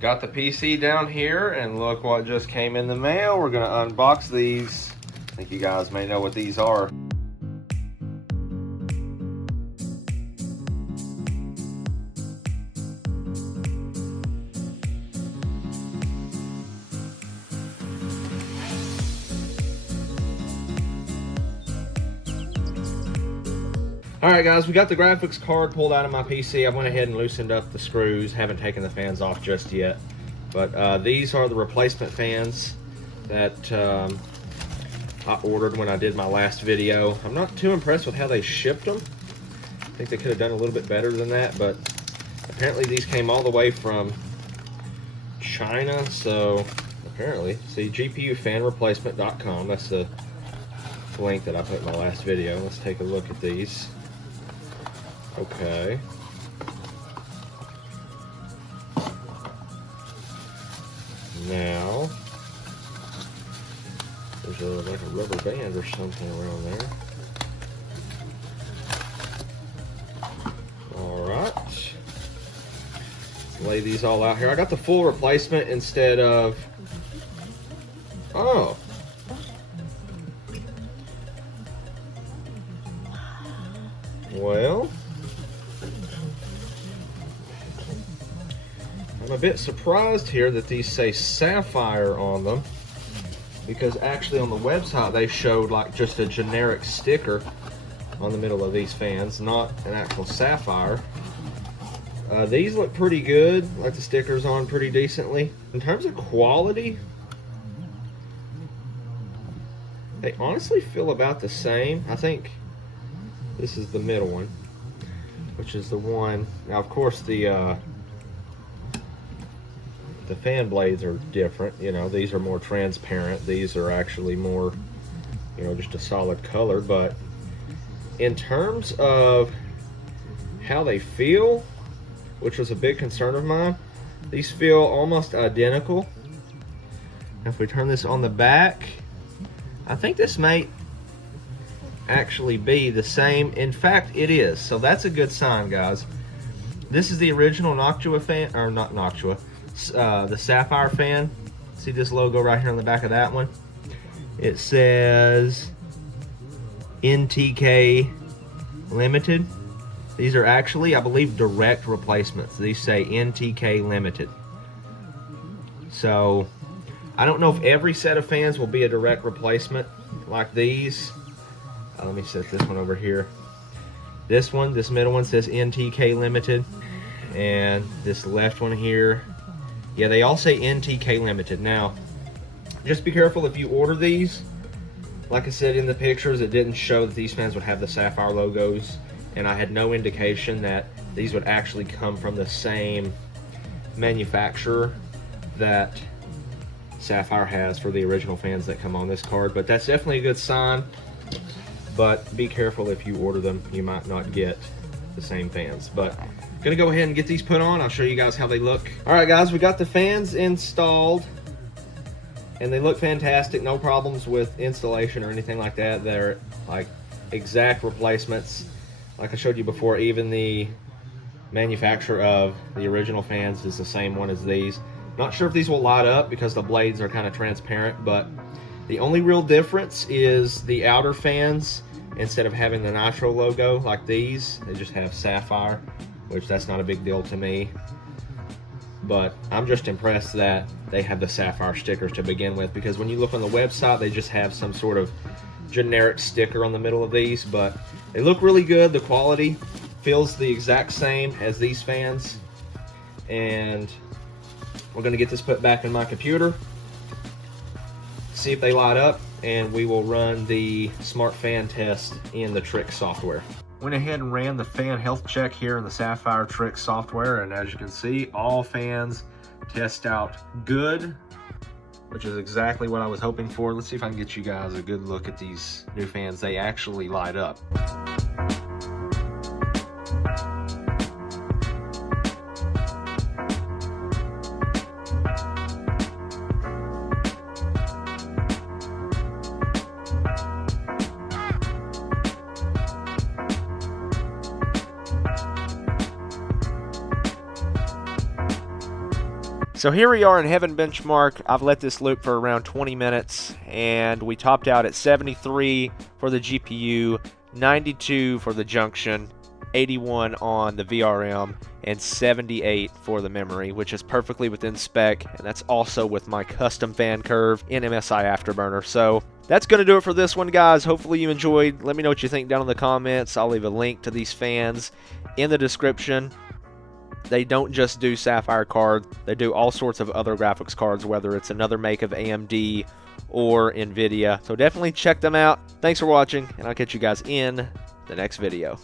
Got the PC down here, and look what just came in the mail. We're gonna unbox these. I think you guys may know what these are. Alright guys, we got the graphics card pulled out of my PC. I went ahead and loosened up the screws. Haven't taken the fans off just yet. But these are the replacement fans that I ordered when I did my last video. I'm not too impressed with how they shipped them. I think they could have done a little bit better than that, but apparently these came all the way from China. So apparently, see, GPUFanReplacement.com. That's the link that I put in my last video. Let's take a look at these. Okay. Now, there's like a rubber band or something around there. Alright. Lay these all out here. I got the full replacement instead of... Oh. Well, I'm a bit surprised here that these say Sapphire on them, because actually on the website they showed like just a generic sticker on the middle of these fans, not an actual Sapphire. These look pretty good, like the stickers on pretty decently. In terms of quality, they honestly feel about the same. I think this is the middle one, which is the one. Now, of course, the fan blades are different. You know, these are more transparent. These are actually more, you know, just a solid color. But in terms of how they feel, which was a big concern of mine, these feel almost identical. If we turn this on the back, I think this may actually be the same. In fact, it is. So that's a good sign, guys. This is the original Noctua fan, or not Noctua, the Sapphire fan. See this logo right here on the back of that one? It says NTK Limited. These are actually, I believe, direct replacements. These say NTK Limited. So I don't know if every set of fans will be a direct replacement like these. Let me set this one over here. This one, this middle one says NTK Limited. And this left one here, yeah, they all say NTK Limited. Now, just be careful if you order these. Like I said in the pictures, it didn't show that these fans would have the Sapphire logos. And I had no indication that these would actually come from the same manufacturer that Sapphire has for the original fans that come on this card. But that's definitely a good sign. But be careful if you order them, you might not get the same fans. But I'm gonna go ahead and get these put on. I'll show you guys how they look. All right, guys, we got the fans installed, and they look fantastic. No problems with installation or anything like that. They're like exact replacements. Like I showed you before, even the manufacturer of the original fans is the same one as these. Not sure if these will light up because the blades are kind of transparent, but the only real difference is the outer fans. Instead of having the Nitro logo like these, they just have Sapphire, which that's not a big deal to me. But I'm just impressed that they have the Sapphire stickers to begin with, because when you look on the website, they just have some sort of generic sticker on the middle of these. But they look really good. The quality feels the exact same as these fans. And we're gonna get this put back in my computer, see if they light up, and we will run the smart fan test in the Trick software. Went ahead and ran the fan health check here in the Sapphire Trick software, and as you can see, all fans test out good, which is exactly what I was hoping for. Let's see if I can get you guys a good look at these new fans. They actually light up. So here we are in Heaven Benchmark. I've let this loop for around 20 minutes, and we topped out at 73 for the GPU, 92 for the junction, 81 on the VRM, and 78 for the memory, which is perfectly within spec, and that's also with my custom fan curve in MSI Afterburner. So that's going to do it for this one, guys. Hopefully you enjoyed. Let me know what you think down in the comments. I'll leave a link to these fans in the description. They don't just do Sapphire cards, they do all sorts of other graphics cards, whether it's another make of AMD or NVIDIA. So definitely check them out. Thanks for watching, and I'll catch you guys in the next video.